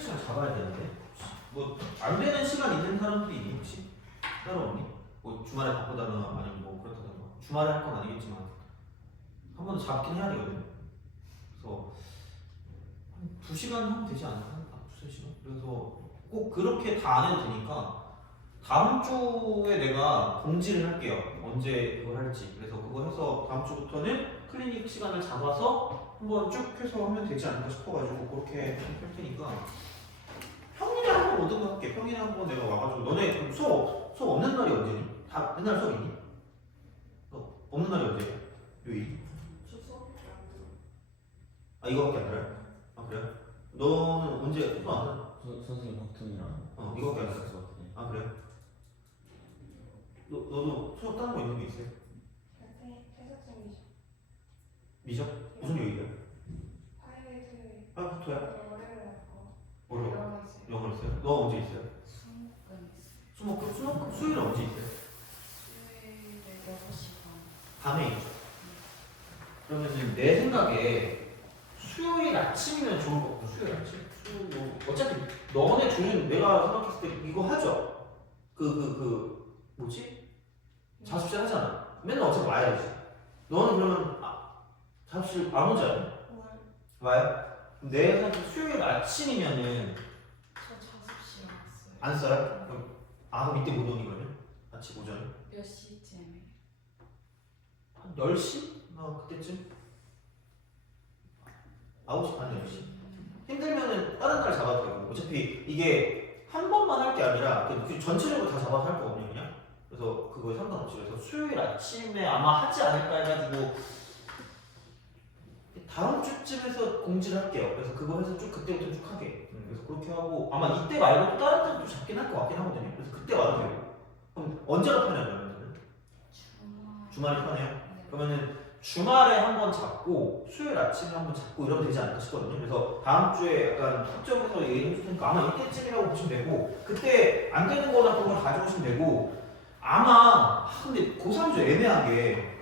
클리닉 시간 잡아야 되는데 뭐 안 되는 시간 있는 사람들이 있니 혹시? 따로 없니? 뭐 주말에 바쁘다거나 아니면 뭐 그렇다던가 주말에 할 건 아니겠지만 한 번 잡긴 해야 되거든. 그래서 한 2시간 하면 되지 않을까? 2-3시간? 그래서 꼭 그렇게 다 안 해도 되니까 다음 주에 내가 공지를 할게요. 언제 그걸 할지. 그래서 그거 해서 다음 주부터는 클리닉 시간을 잡아서 한번 쭉 해서 하면 되지 않을까 싶어가지고 그렇게 할 테니까 평일에 한번 오든가 할게. 평일에 한번 내가 와가지고 너네 그럼 수업 없는 날이 언제니? 다 맨날 수업 있니? 없는 날이 언제야? 요일? 아 이거밖에 안 들어요? 아 그래요? 너는 언제 수업 안 들어? 선생님 박통이랑 이거밖에 안 들어? 아 그래요? 너도 수업 다른 거 있는 게 있어요? 미적? 무슨 요일이야? 화요일부터야? 월요일 영어 있어요? 너 언제 있어요? 수목금 수요일은 언제 있어요? 밤에 있죠. 그러면은 내 생각에 수요일 아침이면 좋을 것 같고 수요일 아침? 뭐 어차피 너네 둘은 내가 생각했을 때 이거 하죠? 뭐지? 자습실 하잖아. 맨날 어차피 와야지. 너는 그러면 자습실 안 오잖아? 와요? 내 생각에 수요일 아침이면은 저 자습실 안 써요? 그럼 이때 못 오니 그러면? 아침 오전에? 몇 시쯤에? 한 10시? 그때쯤? 9시 반 10시? 힘들면은 다른 날 잡아도 되고 어차피 이게 한 번만 할 게 아니라 전체적으로 다 잡아서 할 거거든요 그냥. 그래서 그거에 상관없이 그래서 수요일 아침에 아마 하지 않을까 해가지고 다음 주쯤에서 공지를 할게요. 그래서 그거 해서 쭉 그때부터 쭉 하게. 그래서 그렇게 하고 아마 이때 말고 또 다른 때도 잡긴 할 것 같긴 하거든요. 그래서 그때 와도 되고. 그럼 언제가 편해요 그러면? 주말이 편해요? 네. 그러면은 주말에 한번 잡고 수요일 아침에 한번 잡고 이러면 되지 않을까 싶거든요. 그래서 다음 주에 약간 특정해서 얘기해 줄 테니까 아마 이때쯤이라고 보시면 되고 그때 안 되는 거나 그런 걸 가져오시면 되고 아마 근데 고3이 좀 애매하게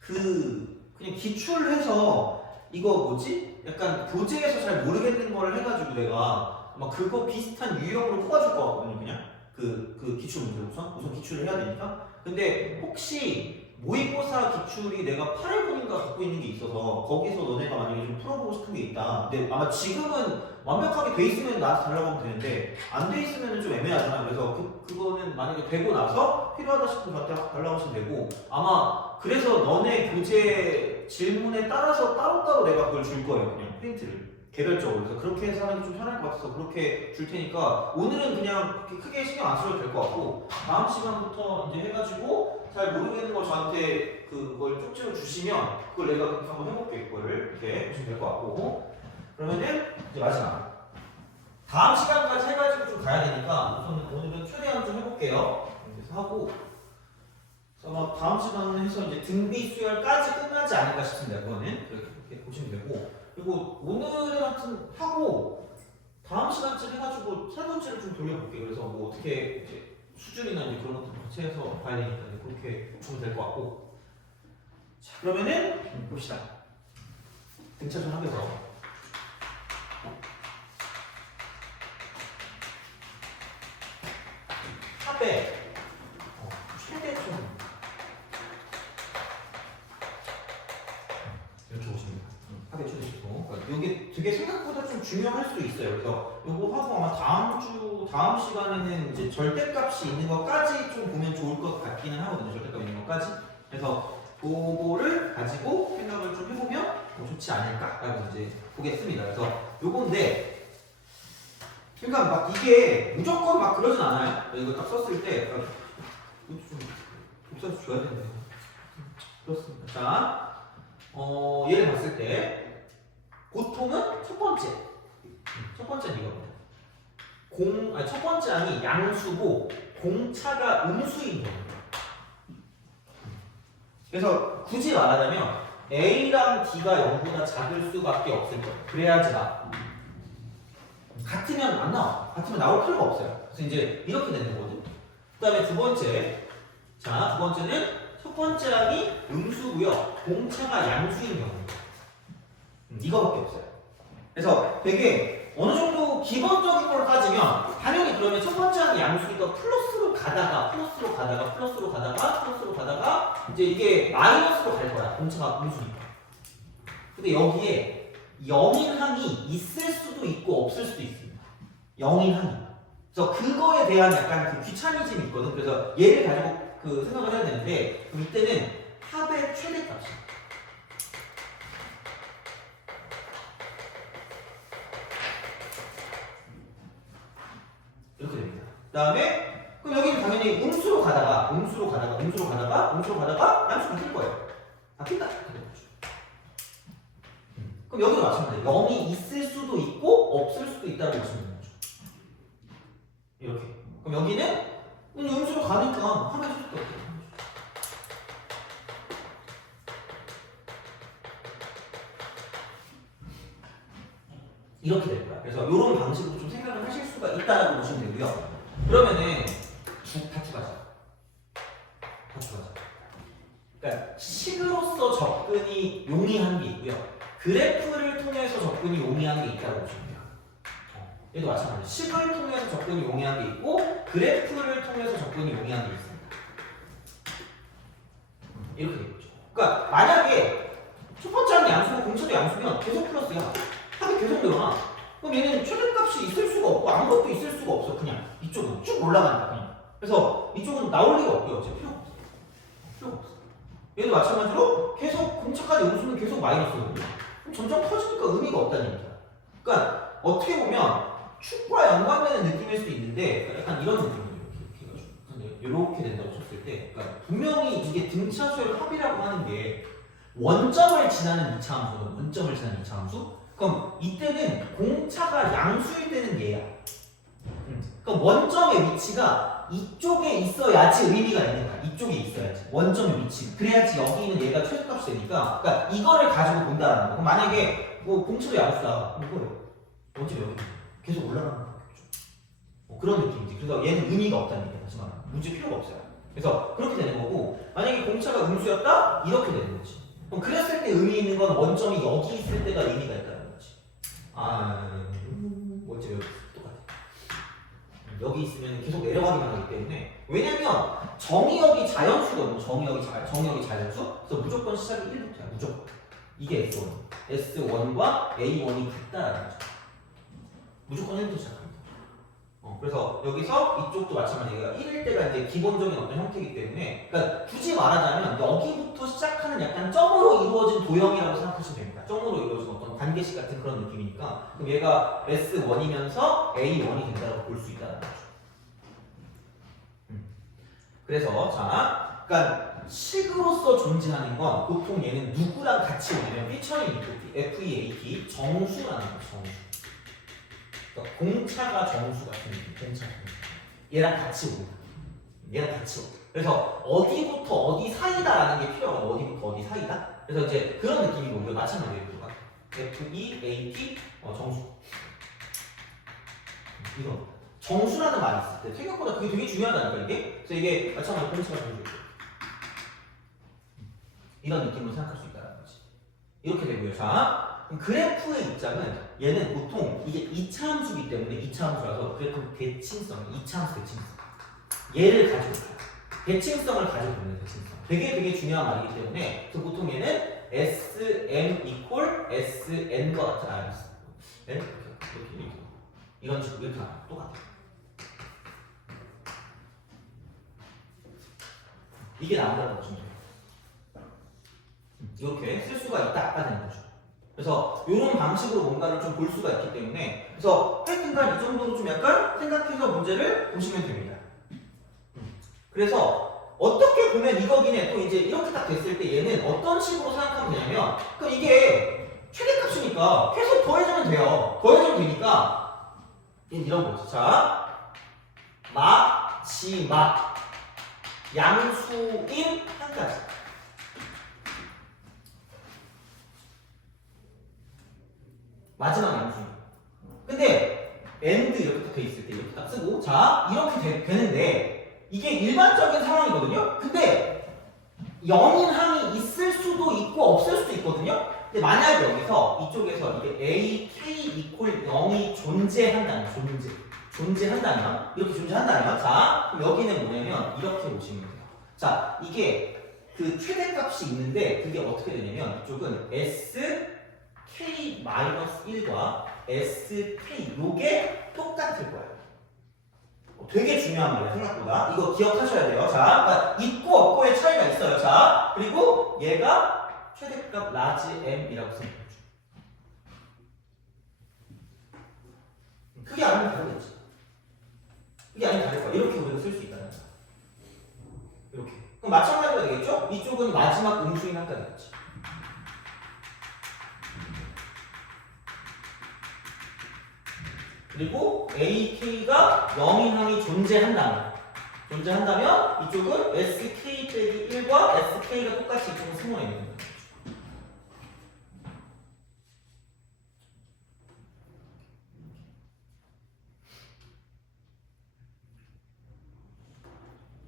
그냥 기출해서 이거 뭐지? 약간 교재에서 잘 모르겠는 걸 해가지고 내가 아마 그거 비슷한 유형으로 뽑아줄 것 같거든요 그냥 그 기출 문제 우선 기출을 해야 되니까 근데 혹시 모의고사 기출이 내가 8회분인가 갖고 있는 게 있어서 거기서 너네가 만약에 좀 풀어보고 싶은 게 있다 근데 아마 지금은 완벽하게 돼 있으면 나한테 달라고 하면 되는데 안 돼 있으면 좀 애매하잖아 그래서 그거는 만약에 되고 나서 필요하다 싶으면 저한테 달라고 하시면 되고 아마 그래서 너네 교재 질문에 따라서 따로따로 내가 그걸 줄 거예요 그냥 프린트를 개별적으로 그래서 그렇게 해서 하는 게 좀 편할 것 같아서 그렇게 줄 테니까 오늘은 그냥 그렇게 크게 신경 안 써도 될 것 같고 다음 시간부터 이제 해가지고 잘 모르겠는 걸 저한테 그걸 쪽지로 주시면 그걸 내가 그렇게 한번 해볼게요 그거를 이렇게 보시면 될 것 같고 그러면은 이제 마지막 다음 시간까지 해가지고 좀 가야 되니까 우선 오늘은 최대한 좀 해볼게요 그래서 하고 아마 다음 시간에 해서 이제 등비 수열까지 끝나지 않을까 싶습니다 그거는 그렇게 보시면 되고 그리고 오늘은 하여튼 하고 다음 시간쯤 해가지고 설문지를 좀 돌려볼게요. 그래서 뭐 어떻게 이제 수준이나 이제 그런 것도 같이 해서 봐야 되니까 이제 그렇게 보면 될 것 같고 자 그러면은 봅시다. 등차 좀 하면서 합의 최대 좀 이렇게 보십니다. 합의 최대 좀 이게 되게 생각보다 좀 중요할 수 있어요. 그래서 이거 하고 아마 다음 시간에는 이제 절대값이 있는 것까지 좀 보면 좋을 것 같기는 하거든요. 절대값 있는 것까지. 그래서 그거를 가지고 생각을 좀 해보면 좋지 않을까라고 이제 보겠습니다. 그래서 요건데, 그러니까 막 이게 무조건 막 그러진 않아요. 이거 딱 썼을 때, 이것도 좀 복사해서 줘야 되는데. 그렇습니다. 자, 얘를 봤을 때. 보통은 첫 번째는 이겁니다. 첫 번째 항이 양수고 공차가 음수인 경우입니다. 그래서 굳이 말하자면 A랑 D가 0보다 작을 수밖에 없을 거예요. 그래야지 나. 같으면 안 나와. 같으면 나올 필요가 없어요. 그래서 이제 이렇게 되는 거거든. 그 다음에 두 번째는 첫 번째 항이 음수고요. 공차가 양수인 경우입니다. 이거밖에 없어요. 그래서 되게 어느 정도 가다가 플러스로 가다가 플러스로 가다가 플러스로 가다가 이제 이게 마이너스로 갈 거야. 공차가 음수니까. 근데 여기에 0인 항이 있을 수도 있고 없을 수도 있습니다. 0인 항이. 그래서 그거에 대한 약간 그 귀차니즘이 있거든. 그래서 얘를 가지고 그 생각을 해야 되는데 그럼 이때는 합의 최대값이야. 이렇게 됩니다. 그 다음에 그럼 여기는 당연히 음수로 가다가 양수가 틀 거예요. 다 튼다. 그럼 여기도 마찬가지예요. 0이 있을 수도 있고 없을 수도 있다고 보시면 되는 거죠. 이렇게. 그럼 여기는 음수로 가니까 하면 수밖에 없어요. 이렇게 될 거야. 그래서 이런 방식으로 좀 생각을 하실 수가 있다라고 보시면 되고요. 그러면은 다 추가하자. 그러니까 식으로서 접근이 용이한 게 있고요. 그래프를 통해서 접근이 용이한 게 있다고 보시면 돼요. 얘도 마찬가지예요. 식을 통해서 접근이 용이한 게 있고 그래프를 통해서 접근이 용이한 게 있습니다. 이렇게 되겠죠. 그러니까 만약에 첫 번째 항이 양수고 공차도 양수면 계속 플러스야. 합이 계속 늘어나. 그럼 얘는 최대값이 있을 수가 없고 아무것도 있을 수가 없어. 그냥 이쪽은 쭉 올라간다. 그냥. 그래서 이쪽은 나올 리가 없고요. 어차피 필요가 없어. 필요가 없어. 얘도 마찬가지로 계속 공차까지 음수는 계속 마이너스거든요. 그럼 점점 커지니까 의미가 없다는 얘기야. 그러니까 어떻게 보면 축과 연관되는 느낌일 수도 있는데 약간 이런 느낌이에요. 이렇게 된다고 쳤을 때 그러니까 분명히 이게 등차수의 합이라고 하는 게 원점을 지나는 2차 함수거든. 원점을 지나는 2차 함수. 그럼 이때는 공차가 양수일 때는 얘야. 그럼 원점의 위치가 이쪽에 있어야지 의미가 있는 거야. 이쪽에 있어야지. 원점의 위치. 그래야지 여기 있는 얘가 최소값이 되니까. 그러니까 이거를 가지고 본다라는 거. 그럼 만약에 뭐 공차도 양수다. 그럼 이거예요. 원점 여기 계속 올라가는 거겠죠. 그런 느낌이지. 그래서 얘는 의미가 없다는 얘기야. 다시 말하면 문제 필요가 없어요. 그래서 그렇게 되는 거고 만약에 공차가 음수였다? 이렇게 되는 거지. 그럼 그랬을 때 의미 있는 건 원점이 여기 있을 때가 의미가 있다는 거지. 원점 여기 똑같아. 여기 있으면 계속 내려가기만 하기 때문에 왜냐면 정의역이 자연수거든요. 정의역이 자연수. 그래서 무조건 시작이 1부터야. 무조건. 이게 S1. S1과 A1이 같다라는 거죠. 무조건 1부터 시작합니다. 그래서 여기서 이쪽도 마찬가지예요. 1일 때가 이제 기본적인 어떤 형태이기 때문에 그러니까 굳이 말하자면 여기부터 시작하는 약간 점으로 이루어진 도형이라고 생각하시면 됩니다. 점으로 이루어진 어떤 관계식 같은 그런 느낌이니까 그럼 얘가 S1이면서 A1이 된다고 볼 수 있다는 거죠. 그래서 자, 그러니까 식으로서 존재하는 건 보통 얘는 누구랑 같이 오냐면 삐처리 FEAT 정수라는 거죠. 정수. 그러니까 공차가 정수 같은 느낌. 공차. 얘랑 같이 옵니다. 얘랑 같이 오. 그래서 어디부터 어디 사이다라는 게 필요하고 어디부터 어디 사이다. 그래서 이제 그런 느낌이고 이거 마찬가지예요. FEAT 정수. 이거 정수라는 말이 있을 때 생각보다 그게 되게 중요하다니까 이게. 그래서 이게 마찬가지로 공차가 정수. 이런 느낌으로 생각할 수 있다는 거지. 이렇게 되고요. 자. 그래프의 입장은 얘는 보통 이게 2차 함수이기 때문에 2차 함수라서 그래프 대칭성, 2차 함수 대칭성 얘를 가지고 있어요. 대칭성을 가지고 있는 대칭성 되게 중요한 말이기 때문에 그래서 보통 얘는 SM equal SN과 같은 알았어. 이렇게 이런 식으로 이렇게 나와요. 똑같아. 이게 나온다고 보시면 돼요. 이렇게 쓸 수가 있다 되는 거죠. 그래서 이런 방식으로 뭔가를 좀 볼 수가 있기 때문에 그래서 하여튼간 이 정도로 좀 약간 생각해서 문제를 보시면 됩니다. 그래서 어떻게 보면 이거긴 해. 또 이제 이렇게 딱 됐을 때 얘는 어떤 식으로 생각하면 되냐면 그럼 이게 최대값이니까 계속 더해주면 돼요. 더해주면 되니까 이런 거지. 자, 마지막 양수인 한 가지. 마지막 양수. 근데 and 이렇게 딱 돼 있을 때 이렇게 딱 쓰고 자 이렇게 되는데 이게 일반적인 상황이거든요. 근데 0인 항이 있을 수도 있고 없을 수도 있거든요. 근데 만약 여기서 이쪽에서 이게 a, k equal 0이 존재한다면 존재한다면 이렇게 존재한다면 자 그럼 여기는 뭐냐면 이렇게 보시면 돼요. 자 이게 그 최대값이 있는데 그게 어떻게 되냐면 이쪽은 sk-1과 sk 요게 똑같을 거예요. 되게 중요한 말이에요 생각보다. 이거 기억하셔야 돼요. 자 그러니까 있고 없고의 차이가 있어요. 자 그리고 얘가 최대값 라지 m이라고 생각해요. 그게 아니면 다르겠지. 그게 아니면 다를 거야. 이렇게 우리가 쓸 수 있다는 거야. 이렇게. 그럼 마찬가지가 되겠죠? 이쪽은 마지막 음수인 한가 되겠지. 그리고 AK가 0인항이 존재한다면 이쪽은 SK 빼기 1과 SK가 똑같이 이쪽은 승호에 있는 거예요.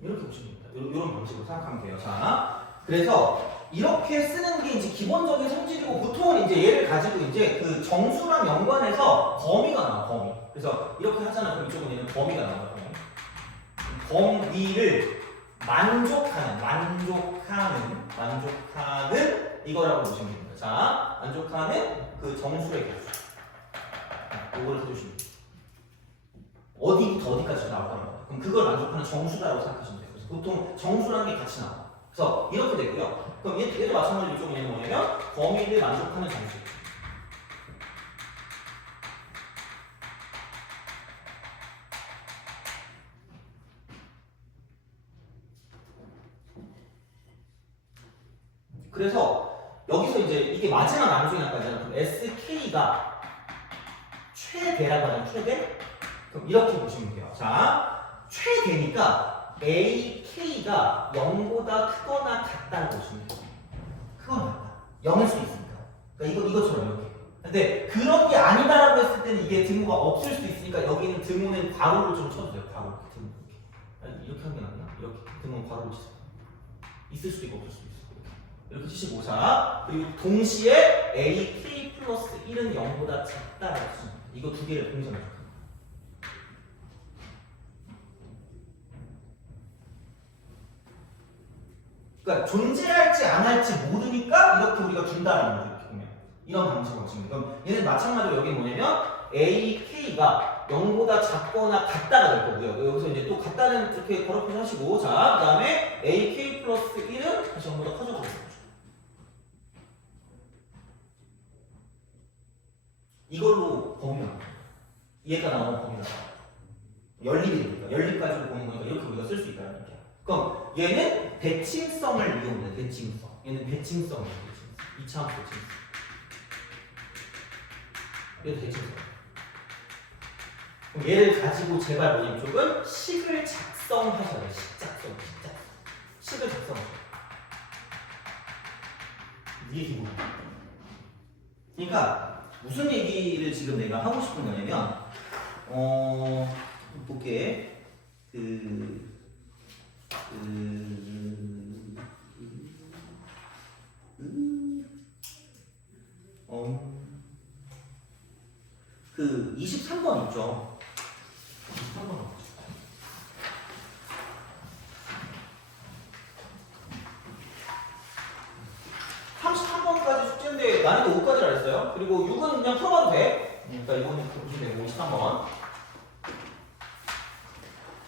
이렇게 보시면 됩니다. 이런 방식으로 생각하면 돼요. 자, 그래서 이렇게 쓰는 게 이제 기본적인 성질이고 보통은 이제 얘를 가지고 이제 그 정수랑 연관해서 범위가 나와 범위. 그래서 이렇게 하잖아. 그럼 이쪽은 얘는 범위가 나와요. 범위를 만족하는 이거라고 보시면 됩니다. 자, 만족하는 그 정수의 개수. 이거를 해주시면 돼요. 어디부터 어디까지 나오는 거예요. 그럼 그걸 만족하는 정수라고 생각하시면 돼요. 그래서 보통 정수라는 게 같이 나와요. 그래서 이렇게 되고요. 그럼 얘도 마찬가지로 이쪽은 얘는 뭐냐면 범위를 만족하는 정수. 그래서 여기서 이제 이게 마지막 나누기 나까지는 그럼 SK가 최대라고 하잖아요. 최대? 그럼 이렇게 보시면 돼요. 자, 최대니까 AK가 0보다 크거나 같다고 보시면 돼요. 크거나 같다. 0일 수 있으니까. 그러니까 이것처럼 이렇게. 근데 그런 게 아니다라고 했을 때는 이게 등호가 없을 수도 있으니까 여기는 등호는 괄호를 좀 쳐주세요. 괄호. 등호 이렇게. 아니, 이렇게 하는 게 낫나? 이렇게. 등호는 괄호를 치세요. 있을 수도 있고 없을 수도 있어. 이렇게 치시고 자 그리고 동시에 AK 플러스 1은 0보다 작다라고 치면 이거 두 개를 동시에 만족합니다. 그러니까 존재할지 안 할지 모르니까 이렇게 우리가 준다라는 거죠. 이렇게 보면 이런 방식으로 치면 그럼 얘는 마찬가지로 여기 뭐냐면 AK가 0보다 작거나 같다가 될 거고요. 여기서 이제 또 같다는 이렇게 걸어표시 하시고 자 그다음에 AK 플러스 1은 다시 0보다 커져버려요. 이걸로 범위가 나와요. 얘가 나오는 범위가 나와요. 연립이 됩니다. 연립까지로 보는 거니까 이렇게 우리가 쓸 수 있다는 얘기야. 그럼 얘는 대칭성을 이용합니다. 대칭성. 얘는 대칭성이에요. 대칭성. 이차함수 대칭성. 얘도 대칭성. 그럼 얘를 가지고 제발 뭐냐면 쪽은 식을 작성하셔야 돼요. 식을 작성하셔야 돼요. 이게 기본이에요. 그러니까 무슨 얘기를 지금 내가 하고 싶은 거냐면 볼게 그 23번 있죠. 23번 33번까지 숙제인데 난이도 5까지라 했어요. 그리고 6은 그냥 풀어봐도 돼. 그러니까 이거는 보시면 되고 23번.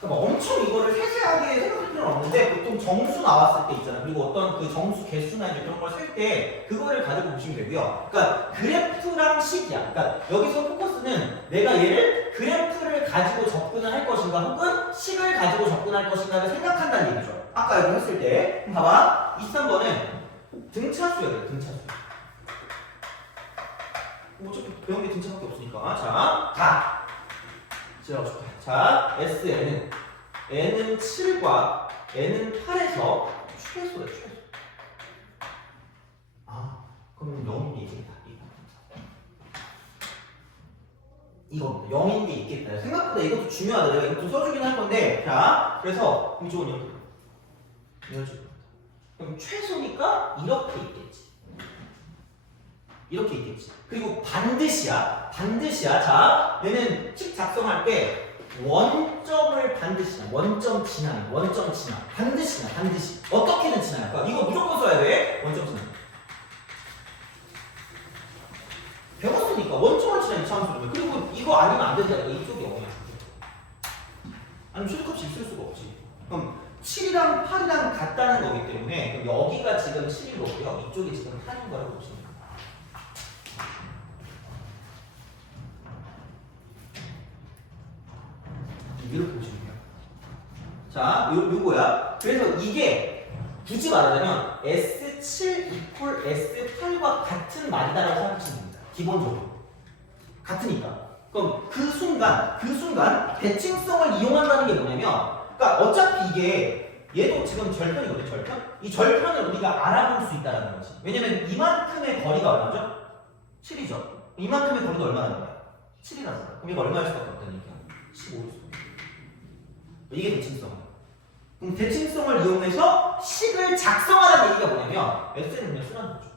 그러니까 엄청 이거를 세세하게 생각할 필요는 없는데 보통 정수 나왔을 때 있잖아요. 그리고 어떤 그 정수 개수나 이제 그런 걸 셀 때 그거를 가지고 보시면 되고요. 그러니까 그래프랑 식이야. 그러니까 여기서 포커스는 내가 얘를 그래프를 가지고 접근을 할 것인가 혹은 식을 가지고 접근할 것인가를 생각한다는 얘기죠. 아까 이거 했을 때 봐봐. 23번은 등차수야 돼. 등차수. 어차피 배운 게 등차밖에 없으니까. 자, 가. 자, SN은 N은 7과 N은 8에서 최소야, 최소. 아, 그럼 0인 게 있겠다. 이겁니다. 0인 게 있겠다. 생각보다 이것도 중요하다. 내가 이것도 써주긴 할 건데, 자, 그래서 이쪽은 이런 식으로. 그럼 최소니까 이렇게 있겠지. 이렇게 있겠지. 그리고 반드시야. 자, 얘는 식 작성할 때 원점을 반드시 지나. 원점 지나. 원점 지나. 반드시 지나. 반드시. 어떻게든 지나요. 그러니까 이거 무조건 써야 돼. 원점 지나. 배웠으니까 원점을 지나 이차함수는. 그리고 이거 아니면 안 된다니까. 이쪽이 어디야. 아니면 최소값이 있을 수가 없지. 그럼 7이랑 8이랑 같다는 거기 때문에 그럼 여기가 지금 7인 거고요. 이쪽이 지금 8인 거라고 보시면 돼요. 이렇게 보시면 돼요. 자, 요거야. 그래서 이게 굳이 말하자면 S7 equal S8과 같은 말이다라고 생각하시면 됩니다. 기본적으로. 같으니까. 그럼 그 순간 대칭성을 이용한다는 게 뭐냐면, 그러니까 어차피 이게 얘도 지금 절편이거든요, 절편? 이 절편을 우리가 알아볼 수 있다는 거지. 왜냐면 이만큼의 거리가 얼마죠? 7이죠. 이만큼의 거리가 얼마나 나요? 7이라서. 그럼 이거 얼마일 수밖에 없다는 얘기야. 15일 수밖에. 이게 대칭성. 그럼 대칭성을 이용해서 식을 작성하라는 얘기가 뭐냐면 S는 그냥 순환 거죠.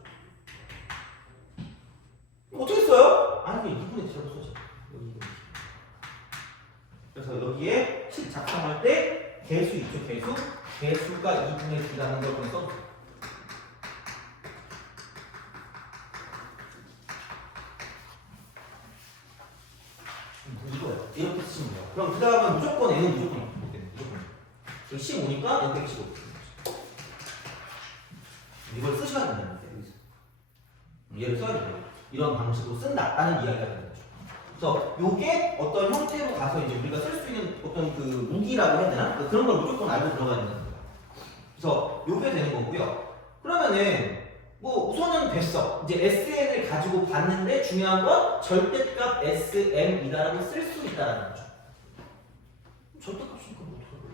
어떻게 써요? 아니, 2분의 T라고 써죠. 그래서 여기에 식 작성할 때 개수 있죠, 개수? 개수가 2분의 T라는 걸 그냥 써줘. 이거예요. 이렇게 쓰시면 돼요. 그럼 그 다음은 무조건 N은 무조건 없겠네. 무조건. 15니까 N 115. 이걸 쓰셔야 된다는 거예요. 얘를 써야 돼요. 이런 방식으로 쓴다라는 이야기가 되는 거죠. 그래서 요게 어떤 형태로 가서 이제 우리가 쓸 수 있는 어떤 그 무기라고 해야 되나? 그런 걸 무조건 알고 들어가야 된다는 거예요. 그래서 요게 되는 거고요. 그러면은 뭐 우선은 됐어. 이제 SN을 가지고 봤는데 중요한 건 절대값 SM이다라고 쓸 수 있다라는 거죠. 절대값이니까 뭐 어떻게 써야지?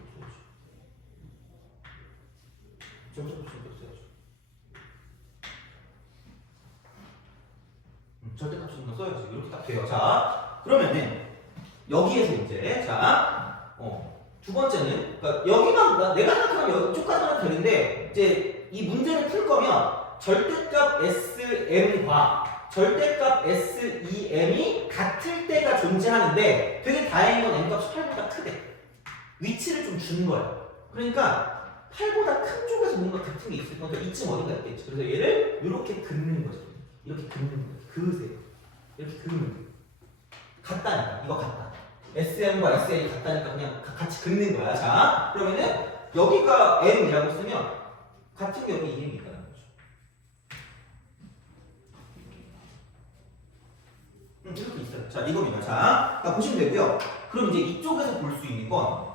절대값이니까 써야죠. 절대값이니까 써야지. 이렇게 딱 돼요. 자, 그러면은 여기에서 이제 두 번째는 그러니까 여기만 내가 생각하면 이쪽까지만 되는데 이제 이 문제를 풀 거면 절대값 SM과 절대값 SEM이 같을 때가 존재하는데 되게 다행인 건 M값이 8보다 크대. 위치를 좀 주는 거야. 그러니까 8보다 큰 쪽에서 뭔가 같은 게 있을 거니까 이쯤 어딘가 있겠지. 그래서 얘를 이렇게 긋는 거죠. 이렇게 긋는 거예요. 그으세요. 이렇게 그으면 돼요. 같다니까. 이거 같다. SM과 SN이 같다니까 그냥 같이 긋는 거야. 자, 그러면은 여기가 M이라고 쓰면 같은 게 여기 EM이 있다는 거죠. 이렇게 있어요. 자, 이겁니다. 자, 보시면 되고요. 그럼 이제 이쪽에서 볼 수 있는 건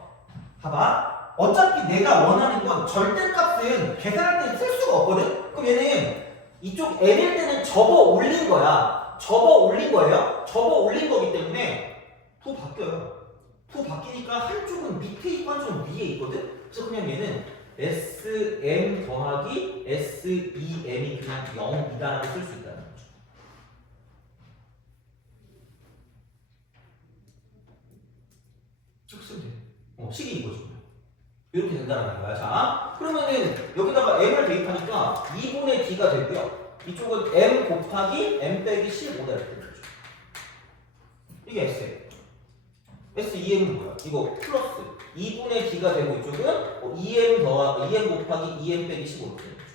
봐봐. 어차피 내가 원하는 건 절대값은 계산할 때 쓸 수가 없거든? 그럼 얘는 이쪽 M일 때는 접어 올린 거야. 접어 올린 거예요. 접어 올린 거기 때문에 도 바뀌어요. 도 바뀌니까 한쪽은 밑에 있고 한쪽은 위에 있거든? 그래서 그냥 얘는 SM 더하기 SEM이 그냥 0이다라고 쓸 수 있다는 거죠. 쭉 쓰면 돼. 식이 이거지. 이렇게 된다는 거야. 자, 그러면은 여기다가 M을 대입하니까 2분의 D가 되고요. 이쪽은 M 곱하기 M 빼기 15다 이렇게 되는 거죠. 이게 S예요. SEM은 뭐야? 이거 플러스 2분의 D가 되고 이쪽은 2M 더하기 2M 곱하기 2M 빼기 15 이렇게 되는 거죠.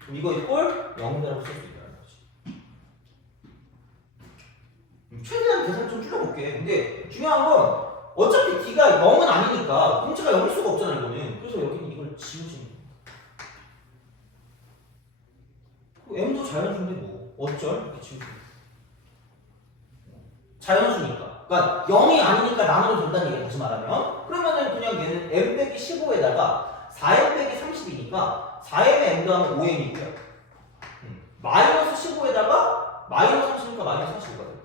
그럼 이거 이꼴 0이라고 쓸 수 있다는 거지. 최대한 계산 좀 줄여볼게. 근데 중요한 건 어차피 D가 0은 아니니까 공차가 0일 수가 없잖아 이거는. 그래서 여기는 이걸 지우시는 거야. M도 자연수인데 뭐 어쩔? 이렇게 지우시는 거야. 자연수니까. 그러니까 0이 아니니까 나눠도 된다는 얘기야 다시 말하면. 그러면은 그냥 얘는 M 빼기 15에다가 4M 빼기 30이니까 4M에 M 더하면 5M이고요. 마이너스 15에다가 마이너스 30이니까 마이너스 45가 돼요.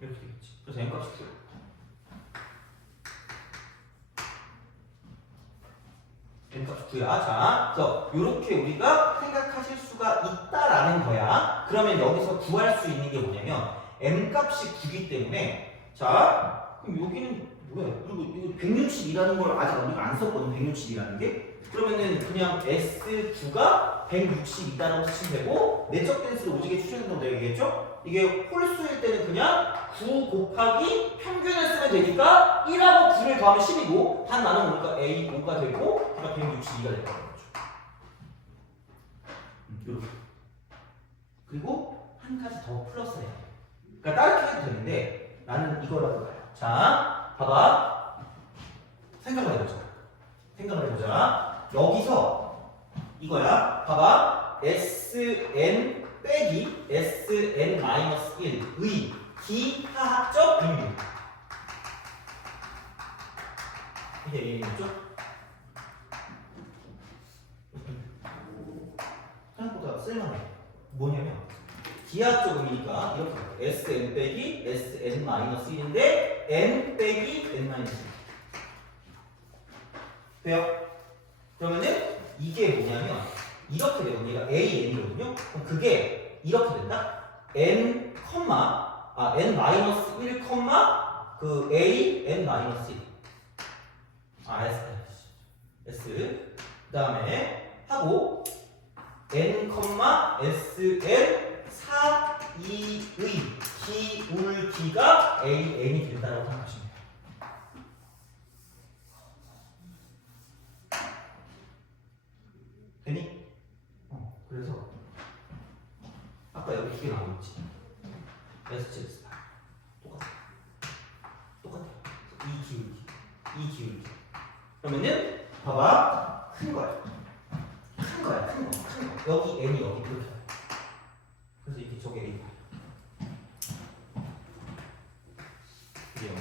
이렇게 되겠지. 그래서 M값이 9. M값이 9야. 자, 그래서 이렇게 우리가 생각하실 수가 있다라는 거야. 그러면 여기서 구할 수 있는 게 뭐냐면 M값이 9기 때문에 자, 그럼 여기는 뭐야? 그리고 이거 162라는 걸 아직 우리가 안 썼거든. 162라는 게. 그러면은 그냥 S9가 162다라고 쓰시면 되고 내적 댄스를 오지게 추천한다고 내가 얘기했죠? 이게 홀수일 때는 그냥 9 곱하기 평균을 쓰면 되니까 1하고 9를 더하면 10이고 반 나눠보니까 A 5가 되고 그러니까 162가 된다는 거죠. 이렇게. 그리고 한 가지 더 플러스 해야 돼. 그러니까 다르게 해도 되는데 나는 이거라고 봐요. 자, 봐봐. 생각을 해보자. 여기서 이거야. 봐봐. Sn 빼기 Sn-1의 기하학적 비밀. 이게 얘기했죠? 생각보다 쓸만해. 뭐냐면 기하학적 의미니까 이렇게 Sn 빼기 Sn-1인데 n 빼기 n-1 돼요? 그러면은 이게 뭐냐면 이렇게 되거든요. 얘가 AN이거든요. 그럼 그게 이렇게 된다. n, n-1, 그 A, n-1. S. 그 다음에 하고 n, sn, 4, 2의 기울기가 AN이 된다고 생각하시면 돼요. 되니? 그래서 아까 여기 두개 나오겠지. S, 똑같아요. 이 기울기. 그러면은 봐봐, 큰 거야. 여기 n이 여기 이렇게. 그래서 이렇게 저게 a. 그래요.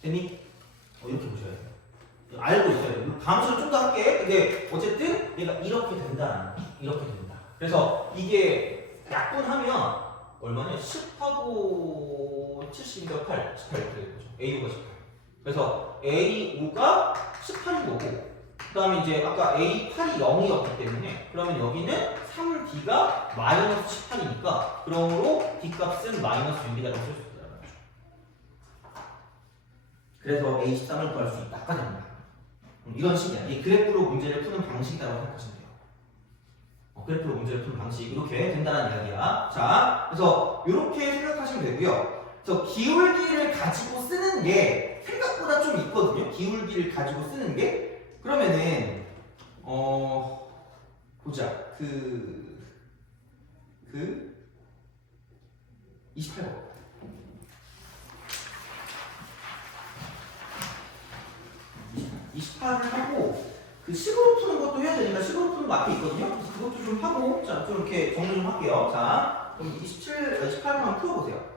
되니? 이렇게 보셔야 돼요. 알고 있어야 돼요. 다음 시간 좀 더 할게. 근데 어쨌든 얘가 이렇게 된다. 그래서 이게 약분하면 얼마냐? 10하고 70인가 8 이렇게 되는 거죠. A5가 18. 그래서 A5가 18인 거고, 그 다음에 이제 아까 A8이 0이었기 때문에 그러면 여기는 3D가 마이너스 18이니까 그러므로 D값은 마이너스 6이라고 쓸 수 있다는 거죠. 그래서 A13을 구할 수 있다가 됩니다. 이런 식이야. 이 그래프로 문제를 푸는 방식이라고 생각하시면 돼요. 그래프로 문제를 푸는 방식 이렇게 된다는 이야기야. 자, 그래서 이렇게 생각하시면 되고요. 그래서 기울기를 가지고 쓰는 게 생각보다 좀 있거든요. 기울기를 가지고 쓰는 게. 그러면은 보자. 28번. 28을 하고 그 식으로 푸는 것도 해야 되니까 식으로 푸는 거 앞에 있거든요. 그래서 그것도 좀 하고 자, 좀 이렇게 정리 좀 할게요. 자, 그럼 28번만 풀어보세요.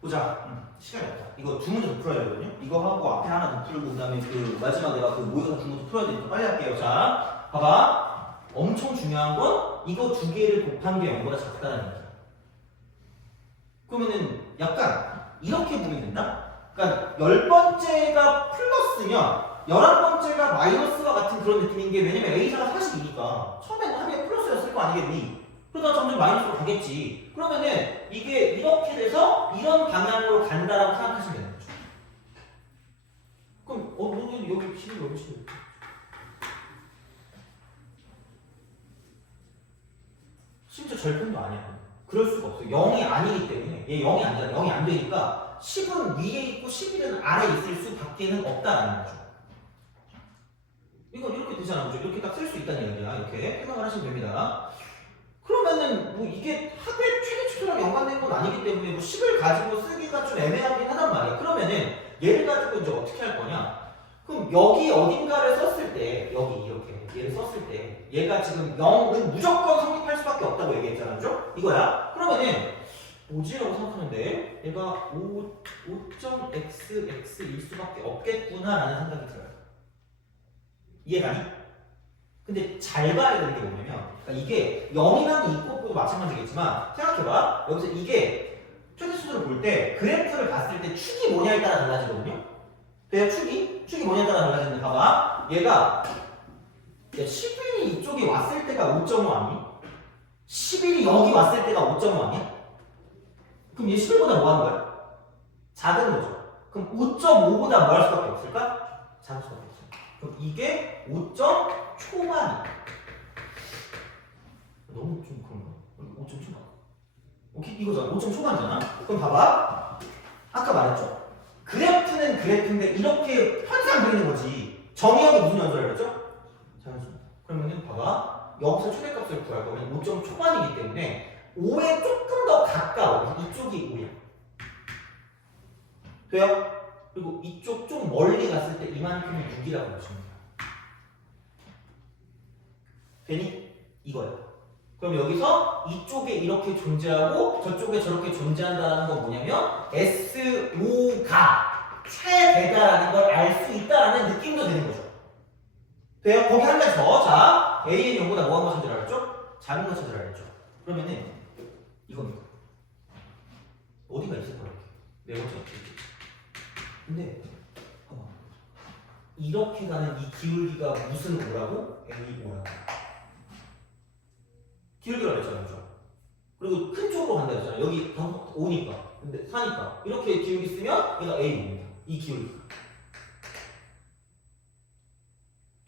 보자. 시간이 없다. 이거 두 문제 더 풀어야 되거든요. 이거 하고 앞에 하나 더 풀고 그다음에 그 마지막 내가 그 모의고사 준 것도 풀어야 되니까 빨리 할게요. 자, 봐봐. 엄청 중요한 건 이거 두 개를 곱한 게 0보다 작다는 얘기야. 그러면은 약간 이렇게 보면 된다. 그러니까 10번째가 플러스면 11번째가 마이너스와 같은 그런 느낌인 게 왜냐면 A사가 40이니까 처음에는 합의가 플러스였을 거 아니겠니? 그러다가 점점 마이너스로 가겠지. 그러면은 이게 이렇게 돼서 이런 방향으로 간다라고 생각하시면 되는 거죠. 그럼 너는 여기 11, 여기 11. 심지어 절편도 아니야. 그럴 수가 없어. 0이 아니기 때문에 얘 0이 아니잖아. 0이 안 되니까 10은 위에 있고 11은 아래에 있을 수밖에는 없다라는 거죠. 이건 이렇게 되잖아. 그죠? 이렇게 딱 쓸 수 있다는 얘기야. 이렇게 생각을 하시면 됩니다. 그러면은 뭐 이게 합의 최대 추수랑 연관된 건 아니기 때문에 뭐 10을 가지고 쓰기가 좀 애매하긴 하단 말이야. 그러면은 얘를 가지고 이제 어떻게 할 거냐? 그럼 여기 어딘가를 썼을 때 여기 이렇게 얘를 썼을 때 얘가 지금 0은 무조건 성립할 수밖에 없다고 얘기했잖아. 그죠? 이거야. 그러면은 뭐지라고 생각하는데 얘가 5.xx일 수밖에 없겠구나라는 생각이 들어요. 이해가니? 근데 잘 봐야 되는 게 뭐냐면 그러니까 이게 0이랑 2곱도 마찬가지겠지만 생각해봐. 여기서 이게 최대수를 볼 때 그래프를 봤을 때 축이 뭐냐에 따라 달라지거든요. 돼요? 축이 뭐냐에 따라 달라지는데 봐봐. 얘가 11이 이쪽에 왔을 때가 5.5 아니? 11이 여기 왔을 때가 5.5 아니야? 그럼 얘 11보다 뭐 하는 거야? 작은 거죠. 그럼 5.5보다 뭐 할 수밖에 없을까? 작을 수밖에 없어. 그럼 이게 5점 초반이야. 너무 좀 그런가? 5점 초반. 오케이? 이거잖아. 5점 초반이잖아. 그럼 봐봐. 아까 말했죠. 그래프는 그래프인데 이렇게 현상 그리는 거지. 정의역이 무슨 연소라 그랬죠? 자연수. 그러면은 봐봐. 여기서 최대값을 구할 거면 5점 초반이기 때문에 5에 조금 더 가까워. 이쪽이 5야. 돼요? 그리고 이쪽 좀 멀리 갔을 때 이만큼이 6이라고 보시면 돼요. 되니? 이거예요. 그럼 여기서 이쪽에 이렇게 존재하고 저쪽에 저렇게 존재한다는 건 뭐냐면 SO가 최대다라는 걸 알 수 있다라는 느낌도 되는 거죠. 돼요? 거기 한 가지 더. 자, A의 0보다 뭐 한 거 찾으라 그랬죠? 작은 거 찾으라 그랬죠. 그러면은 이겁니다. 어디가 있을 거야? 네 번째 어떻게 있겠지? 근데 봐봐. 이렇게 가는 이 기울기가 무슨 오라고? A5라고. 기울기라고 했잖아요. 그렇죠? 그리고 큰 쪽으로 간다 했잖아요. 여기 5니까. 근데 4니까. 이렇게 기울기 쓰면 얘가 A5입니다. 이 기울기가.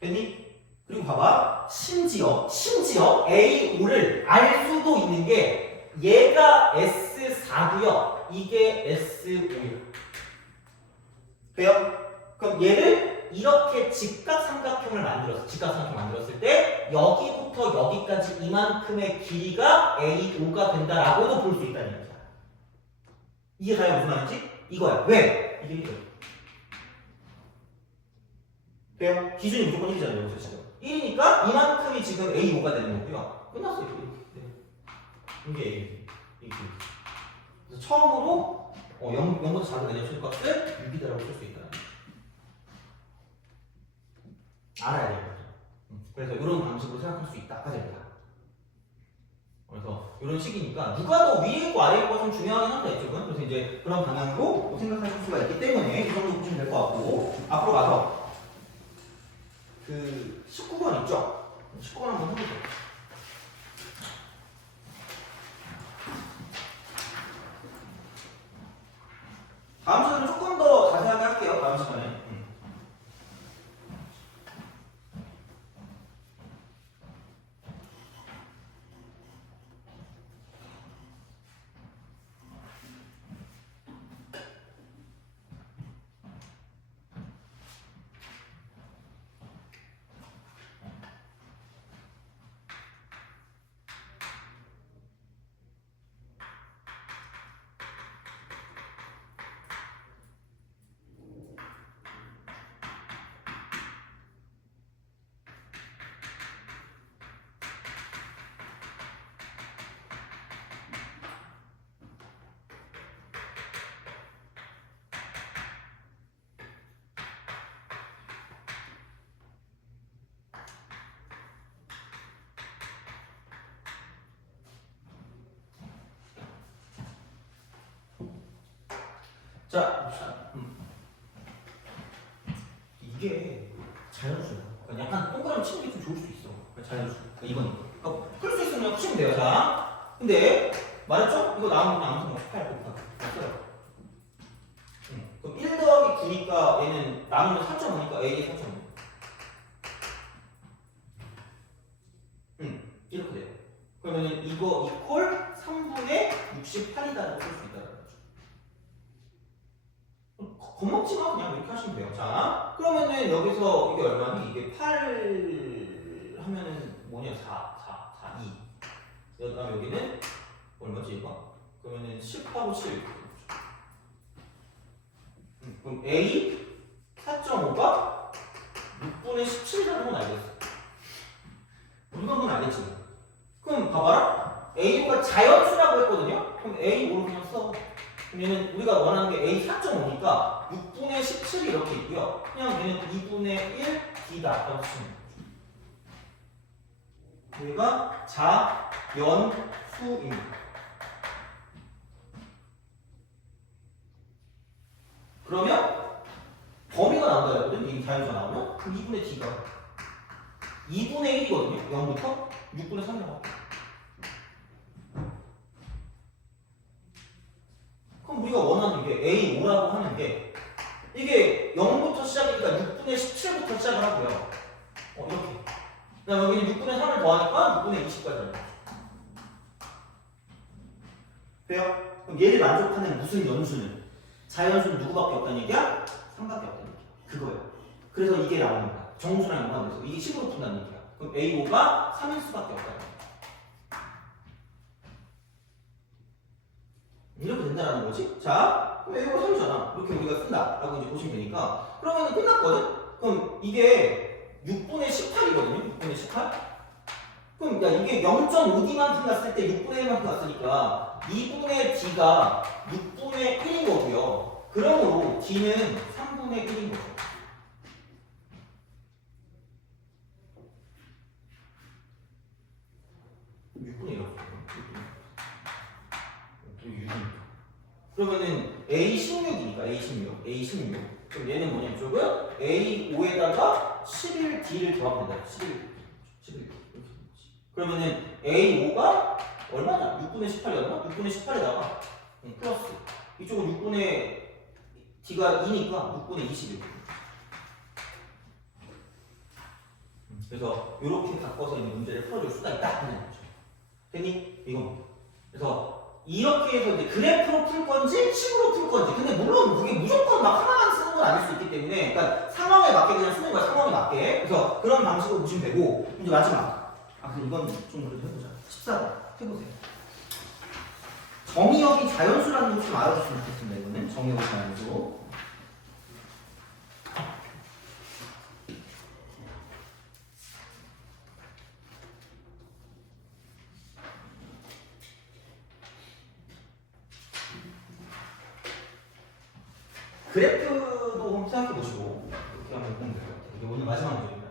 됐니? 그리고 봐봐. 심지어 A5를 알 수도 있는 게 얘가 S4고요. 이게 S5예요. 돼요? 그럼 얘를 이렇게 직각삼각형을 만들었을 때 여기부터 여기까지 이만큼의 길이가 A5가 된다라고도 볼 수 있다는 얘기야. 이게 가요 무슨 말인지? 이거야. 왜? 이게 이거야. 돼요? 기준이 무조건 1이잖아요. 여기서 지금 1이니까 이만큼이 지금 A5가 되는 거고요. 끝났어요. 이게 A. 이게. 그래서 처음으로 0보다 작은 애의 최대값을 6이다라고 쓸 수 있다. 알아야 돼요. 그래서 이런 방식으로 생각할 수 있다까지 됩니다. 그래서 이런 식이니까 누가 더 위에 있고 아래에 있고 좀 중요하긴 한다 이쪽은. 그래서 이제 그런 방향으로 생각하실 수가 있기 때문에 이 정도 보시면 될 것 같고 앞으로 가서 그 19번 있죠? 19번 한번 해보세요. 다음 시간에 조금 더 자세하게 할게요. 다음 시간에. 자, 봅시다. 이게 자연수야. 그러니까 약간 동그라미 치는 게 좀 좋을 수 있어. 그러니까 자연수. 그러니까 이거니까. 그러니까 풀 수 있으면 그냥 푸시면 돼요. 자, 근데 말했죠? 이거 나오면 그냥 아무 상관 없이 8 곱하기. 됐어요. 그럼 1 더하기 9니까 얘는 나누면 4.5니까 A에 4.5. 이렇게 돼요. 그러면은 이거 이퀄 3분의 68이다라고 쓸 수 있다는 거죠. 겁먹지마 그냥 이렇게 하시면 돼요. 자, 그러면은 여기서 이게 얼마니? 이게 8 하면은 뭐냐? 2. 그다음 여기는 얼마지 이거? 그러면은 10하고 7. 그럼 A 4.5가 6분의 17이라는 건 알겠어. 이건 건 알겠지. 그럼 봐봐라. A가 자연수라고 했거든요. 그럼 A5로 그냥 써. 그러면 우리가 원하는 게 A 4.5니까 6분의 17이 이렇게 있고요. 그냥 얘는 2분의 1 D다 라고 쓰면 돼요. 얘가 자연수입니다. 그러면 범위가 나온다 했거든. 이 자연수가 나오면 그럼 2분의 D가 2분의 1이거든요. 0부터 6분의 3이라고. 그럼 우리가 원하는 게 A5라고 하는 게 이게 0부터 시작이니까 6분의 17부터 시작을 하고요. 이렇게. 그다음 여기는 6분의 3을 더하니까 6분의 20까지. 돼요? 그럼 얘를 만족하는 무슨 연수는? 자연수는 누구밖에 없다는 얘기야? 3밖에 없다는 얘기야. 그거예요. 그래서 이게 나오는 거야. 정수랑 연관돼서 이게 10으로 푼다는 얘기야. 그럼 A5가 3일 수밖에 없다는 얘기야. 이렇게 된다는 거지? 자, 그럼 A가 3이잖아. 이렇게 우리가 쓴다. 라고 이제 보시면 되니까. 그러면 끝났거든? 그럼 이게 6분의 18이거든요? 6분의 18? 그럼 야, 이게 0.5D만큼 갔을 때 6분의 1만큼 갔으니까 2분의 D가 6분의 1인 거고요. 그러므로 D는 3분의 1인 거죠. 그러면은 A16이니까 A16. 그럼 얘는 뭐냐 이쪽은 A5에다가 11D를 더하면 된다. 11. 그러면은 A5가 얼마냐? 6분의 18이었나? 6분의 18에다가 플러스 이쪽은 6분의 D가 2니까 6분의 21. 그래서 이렇게 바꿔서 있는 문제를 풀어줄 수가 있다 하는 거죠. 됐니? 이겁니다. 그래서 이렇게 해서 이제 그래프로 풀 건지 식으로 풀 건지. 근데 물론 그게 무조건 막 하나만 쓰는 건 아닐 수 있기 때문에, 그러니까 상황에 맞게 그냥 쓰는 거야. 상황에 맞게. 그래서 그런 방식으로 보시면 되고. 이제 마지막. 근데 이건 좀 그래도 해보자. 14번 해보세요. 정의역이 자연수라는 거 좀 알아줬으면 좋겠습니다. 이거는 정의역이 자연수. 그래프도 한번 생각해 보시고 이렇게 한번 보면 될 것 같아요. 이게 오늘 마지막 문제입니다.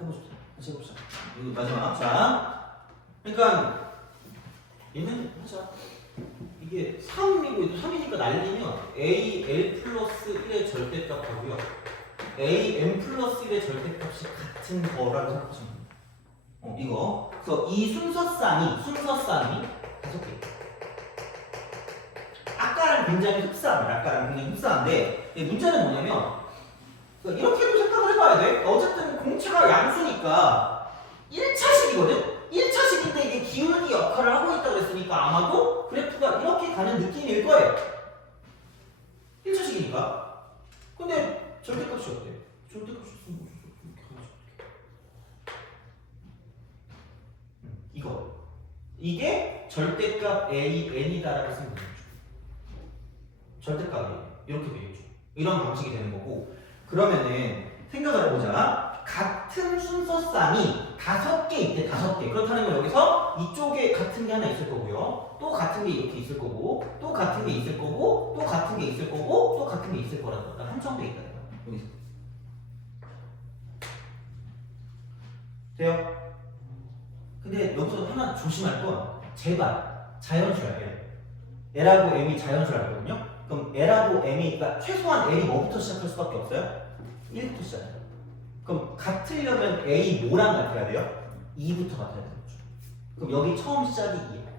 해보자. 같이 해보자. 이거 마지막. 자, 그러니까 얘는 하자. 이게 3이고 3이니까 날리면 AL 플러스 1의 절대값하고요. AM 플러스 1의 절대값이 같은 거라고 생각하시면 돼요. 이거. 그래서 이 순서쌍이 5개. 아까랑 굉장히 흡사한데 문제는 뭐냐면 이렇게도 생각을 해봐야 돼. 어쨌든 공차가 양수니까 1차식이거든? 1차식인데 이게 기울기 역할을 하고 있다고 했으니까 아마도 그래프가 이렇게 가는 느낌일 거예요. 1차식이니까. 근데 절대값이 어때? 절대값이 있으면 이렇게 가야지. 이거. 이게 절대값 AN이다라고 쓰면 되죠. 절대값이 이렇게 되겠죠. 이런 방식이 되는 거고. 그러면은 생각을 해보자. 같은 순서쌍이 5개 있대. 5개. 그렇다는 건 여기서 이쪽에 같은 게 하나 있을 거고요. 또 같은 게 이렇게 있을 거고, 또 같은 게 있을 거고, 또 같은 게 있을 거고, 또 같은 게 있을 거라는 거다. 한정돼 있다. 여기서. 돼요? 근데 여기서 하나 조심할 건 제발 자연수야. L하고 M이 자연수라거든요. 그럼 L하고 M이 그러니까 최소한 L이 뭐부터 시작할 수밖에 없어요? 1부터 시작해요. 그럼 같으려면 A 뭐랑 같아야 돼요? 2부터 같아야 되는 거죠. 그럼 여기 처음 시작이 2예요.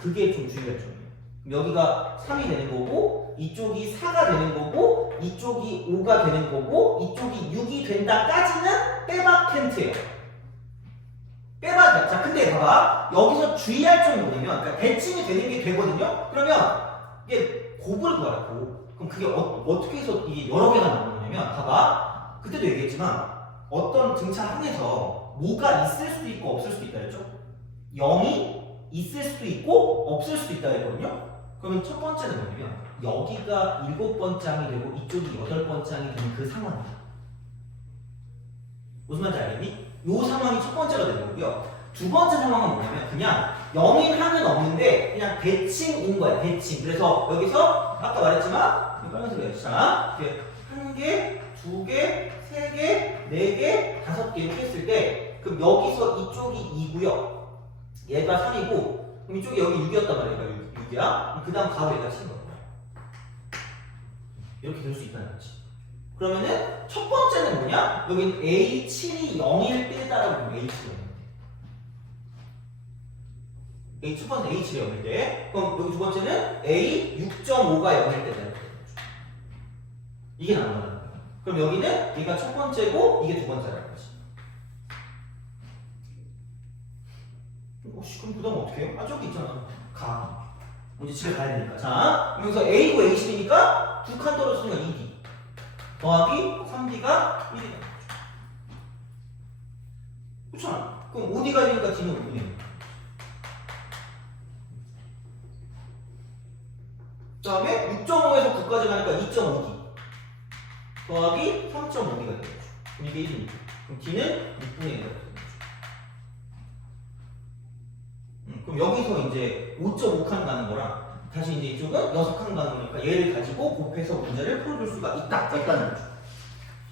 그게 좀 주의할 점이에요. 그럼 여기가 3이 되는 거고 이쪽이 4가 되는 거고 이쪽이 5가 되는 거고 이쪽이 6이 된다까지는 빼박 텐트예요. 빼박이야. 자, 근데 봐봐. 여기서 주의할 점이 뭐냐면 그러니까 대칭이 되는 게 되거든요. 그러면 이게 곱을 구하라. 곱. 그럼 그게 어떻게 해서 이게 여러 개가 나오는 거냐면 봐봐. 그때도 얘기했지만 어떤 등차 항에서 뭐가 있을 수도 있고 없을 수도 있다 그랬죠? 0이 있을 수도 있고 없을 수도 있다 그랬거든요? 그러면 첫 번째는 뭐냐면 여기가 7번째 항이 되고 이쪽이 8번째 항이 되는 그 상황이야. 무슨 말인지 알겠니? 이 상황이 첫 번째가 되는 거고요. 두 번째 상황은 뭐냐면 그냥 0인 항은 없는데 그냥 대칭인 거야. 대칭. 그래서 여기서 아까 말했지만 이 빨간색이야. 자, 이렇게 1개, 2개, 3개, 4개, 5개 이렇게 했을 때 그럼 여기서 이쪽이 2고요. 얘가 3이고 그럼 이쪽이 여기 6이었단 말이야. 6이야. 그 다음 가로 얘가 7인 거야. 이렇게 될 수 있다는 거지. 그러면은 첫 번째는 뭐냐? 여긴 A7이 0일 때다라고 보면 A7이 0일 때. 첫 번째 A7이 0일 때. 그럼 여기 두 번째는 A6.5가 0일 때다. 이게 나온 거야. 그럼 여기는 얘가 첫 번째고 이게 두 번째라는 거지. 그럼 그 다음 어떻게 해요? 저기 있잖아. 가. 이제 집에 가야 되니까. 자, 여기서 A고 A10이니까 두 칸 떨어지니까 2D. 더하기 3D가 1이다. 그렇잖아. 그럼 5D가 되니까 D는 5분의 1. 그 다음에 6.5에서 9까지 가니까 2.5D. 더하기 3.5D가 되는 거죠. 그럼 이게 1이니까. 그럼 D는 6분의 1이라고 되는 거죠. 그럼 여기서 이제 5.5칸 가는 거랑 다시 이제 이쪽은 6칸 가는 거니까 얘를 가지고 곱해서 문제를 풀어줄 수가 있다는 거죠.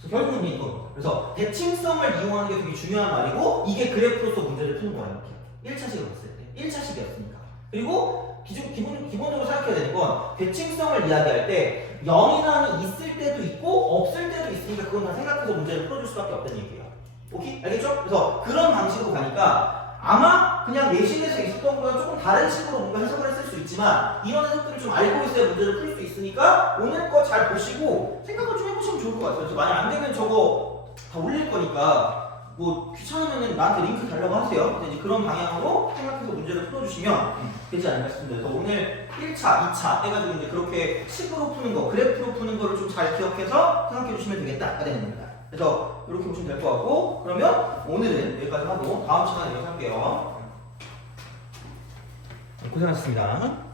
그래서 결국은 이거. 그래서 대칭성을 이용하는 게 되게 중요한 말이고 이게 그래프로서 문제를 푸는 거예요. 이렇게 1차식을 봤을 때 1차식이었으니까. 그리고 기본적으로 생각해야 되는 건 대칭성을 이야기할 때 0이라는 있을 때도 있고 없을 때도 있으니까 그건 다 생각해서 문제를 풀어줄 수밖에 없다는 얘기예요. 오케이? 알겠죠? 그래서 그런 방식으로 가니까 아마 그냥 예시에서 있었던 거랑 조금 다른 식으로 뭔가 해석을 했을 수 있지만 이런 해석들을 좀 알고 있어야 문제를 풀 수 있으니까 오늘 거 잘 보시고 생각을 좀 해보시면 좋을 것 같아요. 그래서 만약 안 되면 저거 다 올릴 거니까 뭐 귀찮으면 나한테 링크 달라고 하세요. 근데 이제 그런 방향으로 생각해서 문제를 풀어주시면 되지 않을까 싶습니다. 그래서 오늘 1차, 2차 해가지고 이제 그렇게 식으로 푸는 거, 그래프로 푸는 거를 좀 잘 기억해서 생각해 주시면 되겠다가 되는 겁니다. 그래서 이렇게 보시면 될 것 같고 그러면 오늘은 여기까지 하고 다음 시간에 이어서 할게요. 고생하셨습니다.